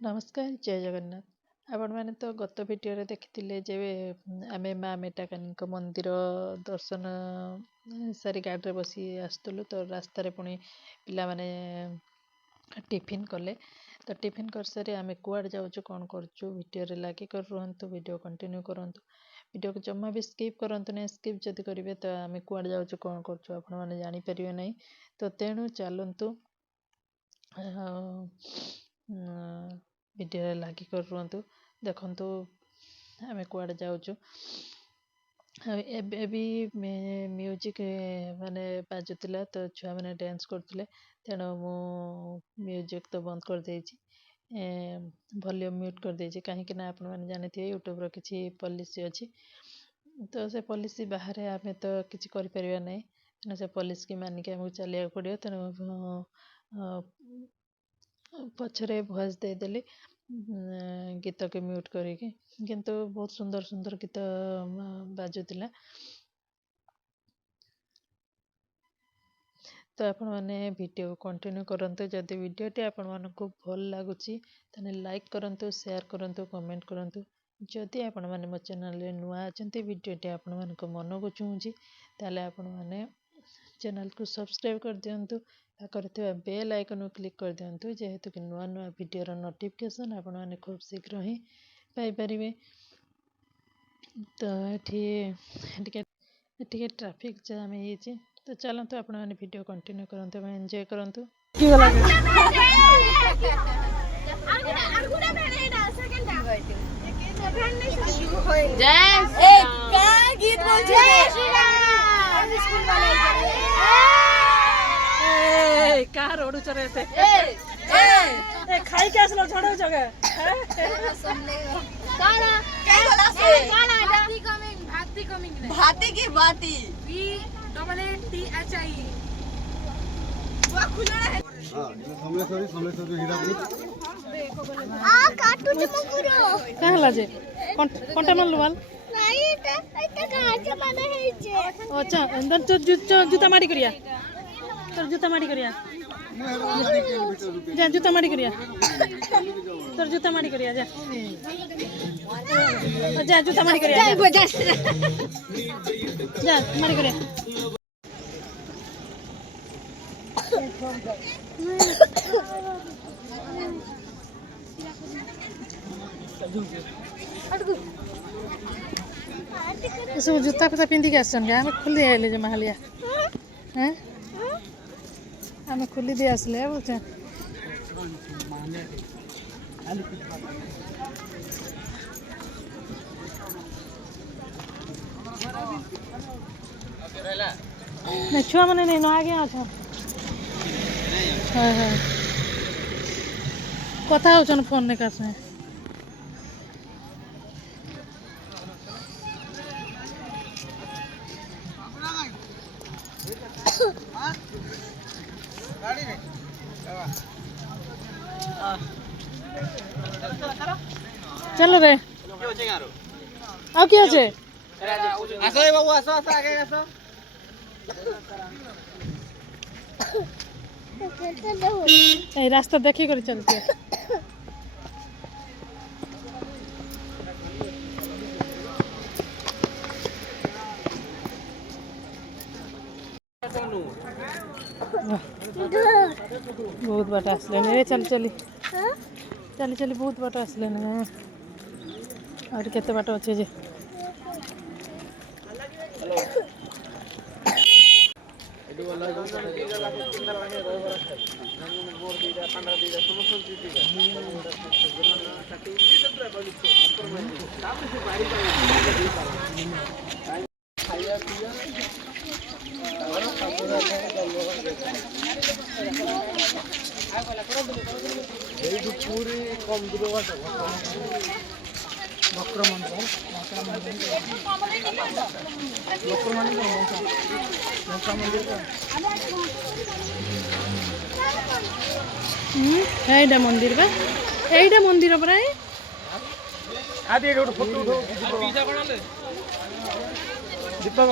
ନମସ୍କାର ଜୟ ଜଗନ୍ନାଥ ଆପଣମାନେ ତ ଗତ ଭିଡ଼ିଓରେ ଦେଖିଥିଲେ ଯେ ଆମେ ମା ମେଟାକାନୀଙ୍କ ମନ୍ଦିର ଦର୍ଶନ ସାରି ଗାଡ଼ିରେ ବସି ଆସୁଥିଲୁ ତ ରାସ୍ତାରେ ପୁଣି ପିଲାମାନେ ଟିଫିନ୍ କଲେ ତ ଟିଫିନ୍ କରିସାରି ଆମେ କୁଆଡ଼େ ଯାଉଛୁ କ'ଣ କରୁଛୁ ଭିଡ଼ିଓରେ ଲାଗିକି ରୁହନ୍ତୁ ଭିଡ଼ିଓ କଣ୍ଟିନ୍ୟୁ କରନ୍ତୁ ଭିଡ଼ିଓକୁ ଜମା ବି ସ୍କିପ୍ କରନ୍ତୁ ନାହିଁ ସ୍କିପ୍ ଯଦି କରିବେ ତ ଆମେ କୁଆଡ଼େ ଯାଉଛୁ କ'ଣ କରୁଛୁ ଆପଣମାନେ ଜାଣିପାରିବେ ନାହିଁ ତ ତେଣୁ ଚାଲନ୍ତୁ ଭିଡ଼ିଓରେ ଲାଗିକି ରୁହନ୍ତୁ ଦେଖନ୍ତୁ ଆମେ କୁଆଡ଼େ ଯାଉଛୁ ଏବେ ବି ମ୍ୟୁଜିକ୍ ମାନେ ବାଜୁଥିଲା ତ ଛୁଆମାନେ ଡ୍ୟାନ୍ସ କରୁଥିଲେ ତେଣୁ ମୁଁ ମ୍ୟୁଜିକ୍ ତ ବନ୍ଦ କରିଦେଇଛି ଭଲ୍ୟୁମ୍ ମ୍ୟୁଟ୍ କରିଦେଇଛି କାହିଁକି ନା ଆପଣମାନେ ଜାଣିଥିବେ ୟୁଟ୍ୟୁବ୍ର କିଛି ପଲିସି ଅଛି ତ ସେ ପଲିସି ବାହାରେ ଆମେ ତ କିଛି କରିପାରିବା ନାହିଁ ତେଣୁ ସେ ପଲିସିକି ମାନିକି ଆମକୁ ଚାଲିବାକୁ ପଡ଼ିବ ତେଣୁ ପଛରେ ଭଏସ୍ ଦେଇଦେଲି ଗୀତକୁ ମ୍ୟୁଟ୍ କରିକି କିନ୍ତୁ ବହୁତ ସୁନ୍ଦର ସୁନ୍ଦର ଗୀତ ବାଜୁଥିଲା ତ ଆପଣମାନେ ଭିଡ଼ିଓକୁ କଣ୍ଟିନ୍ୟୁ କରନ୍ତୁ ଯଦି ଭିଡ଼ିଓଟି ଆପଣମାନଙ୍କୁ ଭଲ ଲାଗୁଛି ତାହେଲେ ଲାଇକ୍ କରନ୍ତୁ ସେୟାର କରନ୍ତୁ କମେଣ୍ଟ କରନ୍ତୁ ଯଦି ଆପଣମାନେ ମୋ ଚ୍ୟାନେଲରେ ନୂଆ ଅଛନ୍ତି ଭିଡ଼ିଓଟି ଆପଣମାନଙ୍କ ମନକୁ ଛୁଉଁଛି ତାହେଲେ ଆପଣମାନେ ଚ୍ୟାନେଲକୁ ସବସ୍କ୍ରାଇବ୍ କରିଦିଅନ୍ତୁ ପାଖରେ ଥିବା ବେଲ୍ ଆଇକନ୍କୁ କ୍ଲିକ୍ କରିଦିଅନ୍ତୁ ଯେହେତୁ କି ନୂଆ ନୂଆ ଭିଡ଼ିଓର ନୋଟିଫିକେସନ୍ ଆପଣମାନେ ଖୁବ୍ ଶୀଘ୍ର ହିଁ ପାଇପାରିବେ ତ ଏଠି ଟିକେ ଟ୍ରାଫିକ୍ ଜାମ୍ ହେଇଯାଇଛି ତ ଚାଲନ୍ତୁ ଆପଣମାନେ ଭିଡ଼ିଓ କଣ୍ଟିନ୍ୟୁ କରନ୍ତୁ ଏବଂ ଏନ୍ଜୟ କରନ୍ତୁ कहाँ रोड चले थे खाई के असलो छोड़ो जगह भाती की बाती VAATHI कहाँ लाजे कौन टाइम लुवाल अच्छा अंदर तो जूता मारी करिया तोर जूता मारी करिया जा जूता मारी करिया तोर जूता मारी करिया जा जा जूता मारी करिया जा मारी करिया सब जूता फूता पिंधिक आसछन आम खुली आइले जे महालिया हैं आम खुली दे आसले बुझ छुआ मैंने नहीं आगे अच्छा हाँ हाँ कथा हो फोन ने कासे चलो रे आओ क्या छे आसो ए बाबू आसो आसो आगे आसो ए रास्ता देखी कर चलते बहुत बाट आसले चली चली चली चली बहुत बाट आसले और केते बाट अच्छे जे पूरी कम दूर এইটা মন্দির বা এইটা মন্দির প্রায় आदि रोड फोटो उठो पिज्जा बनाले दीपक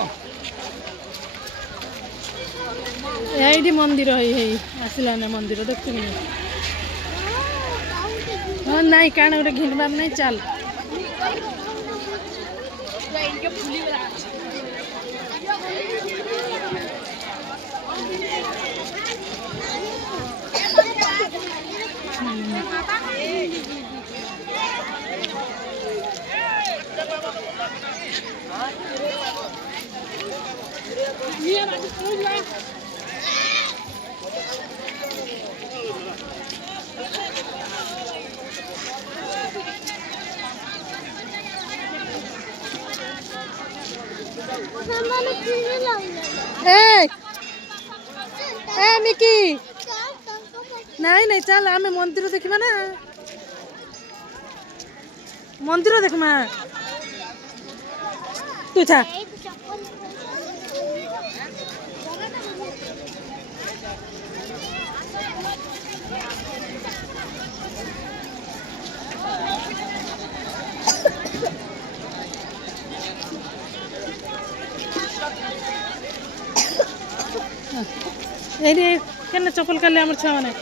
এইটি মন্দির হই হই আসিলা না মন্দির দেখতে हाँ नहीं काण गोटे घिनबार नहीं चल मिकी नहीं नहीं चल आम मंदिर देखा ना मंदिर देखमा तू था ये क्या चप्पल कर ले आम छुआ मैंने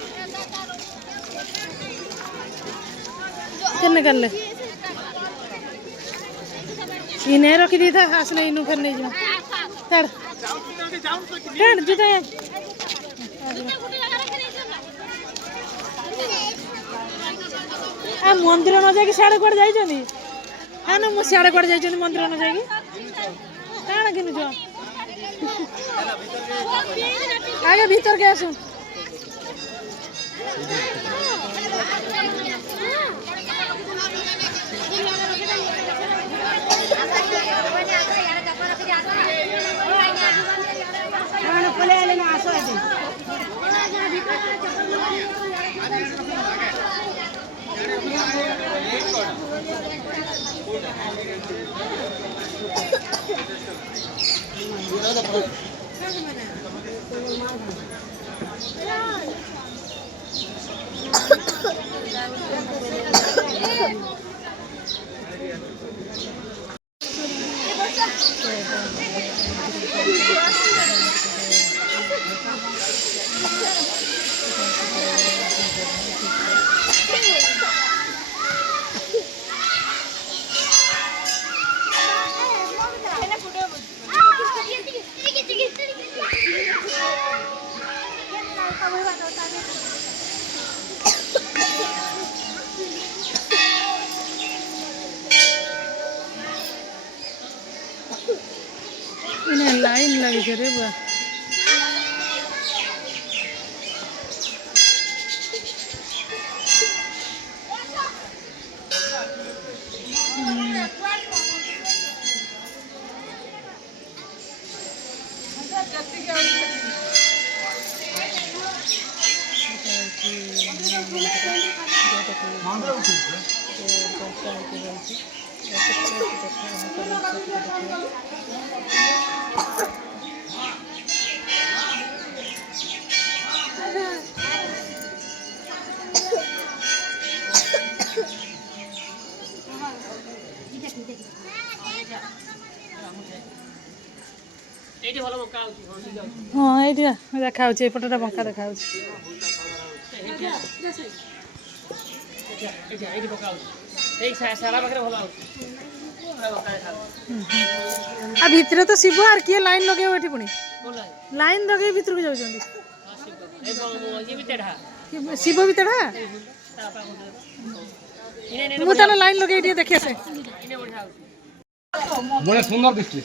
कर ले इन्हें रखी दी था आसने इनू फिर नहीं जा चढ़ चढ़ जुटा आ मंदिर न जाकि सियाड़े कुआड़े जाइछनी हाँ ना मु सियाड़े कुआड़े जाइछनी मंदिर न जाकि काण किनु जो आगे भीतर के आसु इन्हें लाइन लगी करे बुआ हाँ ये देखा एपटा बंका देखा भितर तो शिव आर किए लाइन लगे पुणी लाइन लगे भितर को जाऊँ शिव भितर मुझे लाइन लगे देखिए से बड़े सुंदर दिखते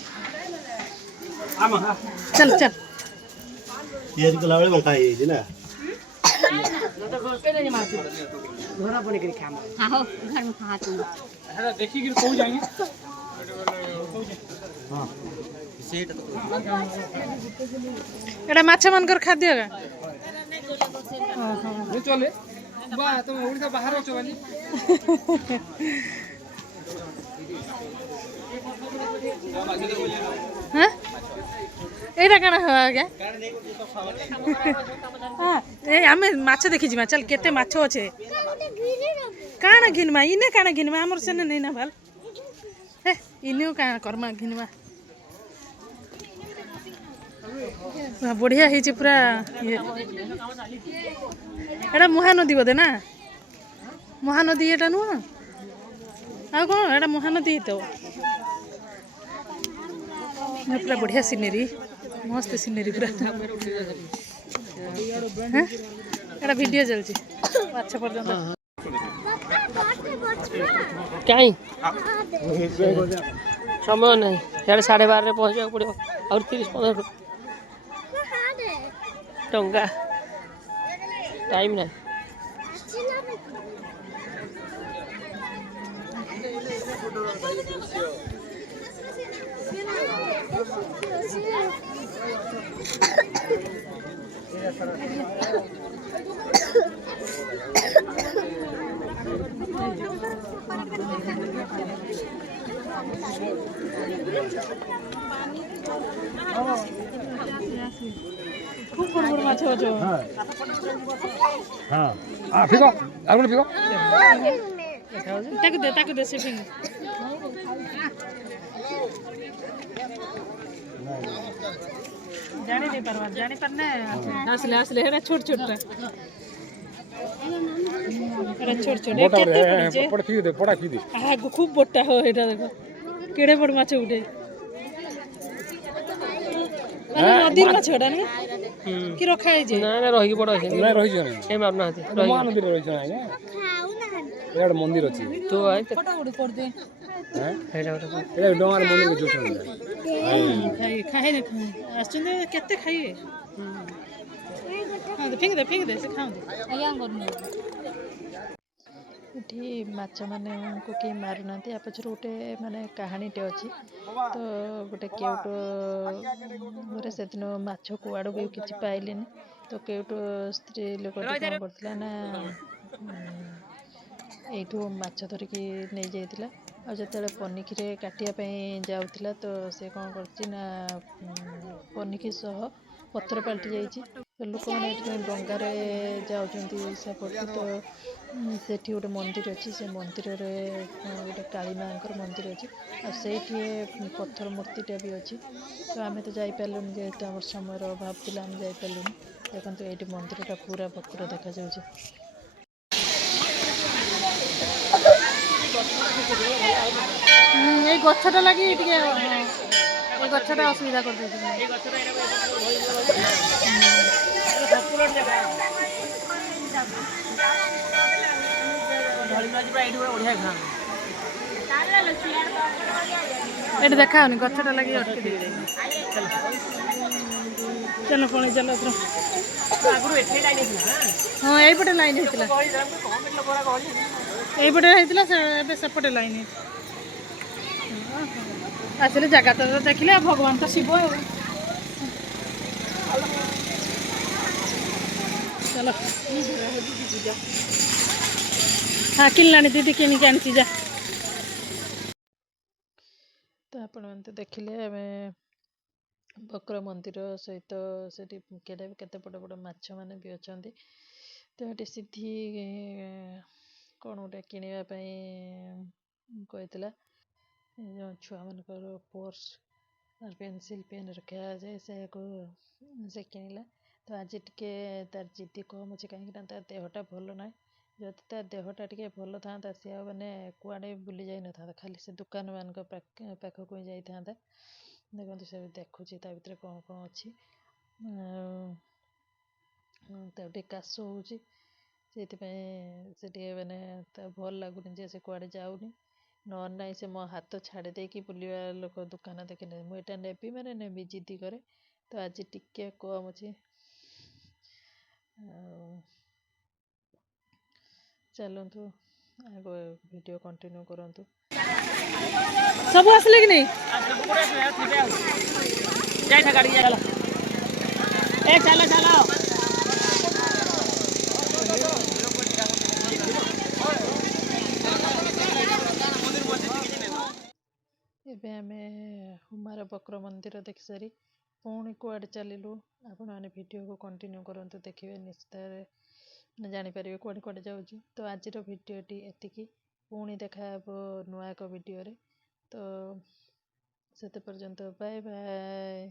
चल चल ये कला वाले बंका है ना घोड़ा बने के खाम हां हो घर में खा तू है देखी कि को जाएंगे हां सेट एटा माछ मानकर खाद्य है ये चले बा तुम ओडिसा बाहर अछो बानी हां एटा कना हो आगे हां ए हमें माछ देखि जिमा चल केते माछ अछि काना घिनमा इने काना घिनमा हमर सेने नै ना भाल ए इने का कर्मा घिनमा बढ़िया है पूरा ये एटा मुहा नदी बोधे ना ମହାନଦୀ ଏଟା ନୁହଁ ଆଉ କ'ଣ ଏଟା ମହାନଦୀ ହେଇଥିବ ପୁରା ବଢ଼ିଆ ସିନେରୀ ମସ୍ତ ସିନେରୀ ପୁରା ଏଟା ଭିଡ଼ିଓ ଚାଲିଛି ମାଛ ପର୍ଯ୍ୟନ୍ତ କାହିଁ ସମୟ ନାହିଁ ଇଆଡ଼େ 12:30ରେ ପହଞ୍ଚିବାକୁ ପଡ଼ିବ ଆହୁରି 30-15 ଟଙ୍କା ଟାଇମ୍ ନାହିଁ খুব বড় বড় মাছ আছে হ্যাঁ ফিগো আর কোন ফিগো তাকে দে সে ফিং জানি नहीं परवा जानी परने असले हेड़ा छोट छोटटा हेड़ा छोट छोट एक केते पड़े পড়া ফিগো দে পড়া ফিগো आ खूब बोटा हो हेटा देखो केड़े बड़ माछ उठे মানে নদীর মাছ হেটা না কি রখা হইছে না না রহিকি বড় আছে না রহিছ না ଏ ମାରୁନାହାନ୍ତି ମହାନଦୀରେ ରହିଛ ନା ଆଜ୍ଞା ଏଇଟା ମନ୍ଦିର ଅଛି ତୁ ଆଇ ଫଟୋ ଉଡି कर दे ହେଇଟା ଗୋଟେ ଏଇଟା ଡଙ୍ଗାର ମନ୍ଦିର ଯୋଉଛନ୍ତି ଖାଇ ଖାଇ ଦେ ଆସୁଛନ୍ତି କେତେ ଖାଇବେ ହଁ ଫିଙ୍ଗ ଦେ ସେ ଖାଆନ୍ତୁ ଆଜ୍ଞା କରୁନି ଏଠି ମାଛମାନଙ୍କୁ କେହି ମାରୁନାହାନ୍ତି ଆ ପଛରେ ଗୋଟେ ମାନେ କାହାଣୀଟେ ଅଛି ତ ଗୋଟେ କେଉଟ ଘରେ ସେଦିନ ମାଛ କୁଆଡ଼ୁ ବି କିଛି ପାଇଲେନି ତ କେଉଟ ସ୍ତ୍ରୀ ଲୋକଟି କ'ଣ କରିଥିଲା ନା ଏଇଠୁ ମାଛ ଧରିକି ନେଇଯାଇଥିଲା ଆଉ ଯେତେବେଳେ ପନିକିରେ କାଟିବା ପାଇଁ ଯାଉଥିଲା ତ ସେ କ'ଣ କରିଛି ନା ପନିକି ସହ ପଥର ପାଲଟି ଯାଇଛି ତ ଲୋକମାନେ ଏଠି ଡଙ୍ଗାରେ ଯାଉଛନ୍ତି ସେପଟକୁ ତ ସେଠି ଗୋଟେ ମନ୍ଦିର ଅଛି ସେ ମନ୍ଦିରରେ ଗୋଟେ କାଳୀ ମାଙ୍କର ମନ୍ଦିର ଅଛି ଆଉ ସେଇଠି ପଥର ମୂର୍ତ୍ତିଟା ବି ଅଛି ତ ଆମେ ତ ଯାଇପାରିଲୁନି ଯେହେତୁ ଆମର ସମୟର ଅଭାବ ଥିଲା ଆମେ ଯାଇପାରିଲୁନି ଦେଖନ୍ତୁ ଏଇଠି ମନ୍ଦିରଟା ପୁରା ବକ୍ର ଦେଖାଯାଉଛି ଏଇ ଗଛଟା ଲାଗି ଟିକେ ଏଇ ଗଛଟା ଅସୁବିଧା କରିଦେଉଛି ଏଠି ଦେଖା ହଉନି ଗଛଟା ଲାଗି ଅଟକି ଦେଇଛି ଚାଲ ପଳେଇ ଚାଲ ହଁ ଏଇପଟେ ଲାଇନ୍ ହେଇଥିଲା এইপটে হয়েছিল এবে সেপটে লাইন আসলে জায়গাটা তো দেখলে ভগবান তো শিব চলো হ্যাঁ কিনলানি দিদি কিনিকি আনিছি যা তো ଆପଣମାନେ ତ ଦେଖିଲେ ଆମେ ବକ୍ର ମନ୍ଦିର ସହିତ ସେଠି କେତେ ବଡ଼ ବଡ଼ ମାଛମାନେ ବି ଅଛନ୍ତି ତ ଏଠି ସିଧି କ'ଣ ଗୋଟେ କିଣିବା ପାଇଁ କହିଥିଲା ଯେଉଁ ଛୁଆମାନଙ୍କର ପର୍ସ ପେନସିଲ୍ ପେନ୍ ରଖାଯାଏ ସେୟାକୁ ସେ କିଣିଲା ତ ଆଜି ଟିକେ ତାର ଜିଦି କମ୍ ଅଛି କାହିଁକିନା ତା ଦେହଟା ଭଲ ନାହିଁ ଯଦି ତା ଦେହଟା ଟିକେ ଭଲ ଥାନ୍ତା ସିଏ ଆଉ ମାନେ କୁଆଡ଼େ ବୁଲି ଯାଇନଥାନ୍ତା ଖାଲି ସେ ଦୋକାନମାନଙ୍କ ପାଖକୁ ହିଁ ଯାଇଥାନ୍ତା ଦେଖନ୍ତୁ ସେ ଦେଖୁଛି ତା ଭିତରେ କ'ଣ କ'ଣ ଅଛି ତାକୁ ଟିକେ କାଶ ହେଉଛି ସେଇଥିପାଇଁ ସେ ଟିକେ ମାନେ ତା ଭଲ ଲାଗୁନି ଯେ ସେ କୁଆଡ଼େ ଯାଉନି ନହେଲେ ନାହିଁ ସେ ମୋ ହାତ ଛାଡ଼ି ଦେଇକି ବୁଲିବା ଲୋକ ଦୋକାନ ଦେଖିନି ମୁଁ ଏଇଟା ନେବି ମାନେ ନେବି ଜିଦି କରେ ତ ଆଜି ଟିକେ କମ୍ ଅଛି ଆଉ ଚାଲନ୍ତୁ ଆଗ ଭିଡ଼ିଓ କଣ୍ଟିନ୍ୟୁ କରନ୍ତୁ ସବୁ ଆସିଲେ କି ନାହିଁ ଏବେ ଆମେ ହୁମାର ବକ୍ର ମନ୍ଦିର ଦେଖିସାରି ପୁଣି କୁଆଡ଼େ ଚାଲିଲୁ ଆପଣମାନେ ଭିଡ଼ିଓକୁ କଣ୍ଟିନ୍ୟୁ କରନ୍ତୁ ଦେଖିବେ ନିଶ୍ଚିତରେ ଜାଣିପାରିବେ କୁଆଡ଼େ କୁଆଡ଼େ ଯାଉଛୁ ତ ଆଜିର ଭିଡ଼ିଓଟି ଏତିକି ପୁଣି ଦେଖା ହେବ ନୂଆ ଏକ ଭିଡ଼ିଓରେ ତ ସେତେ ପର୍ଯ୍ୟନ୍ତ ବାଏ ବାଏ।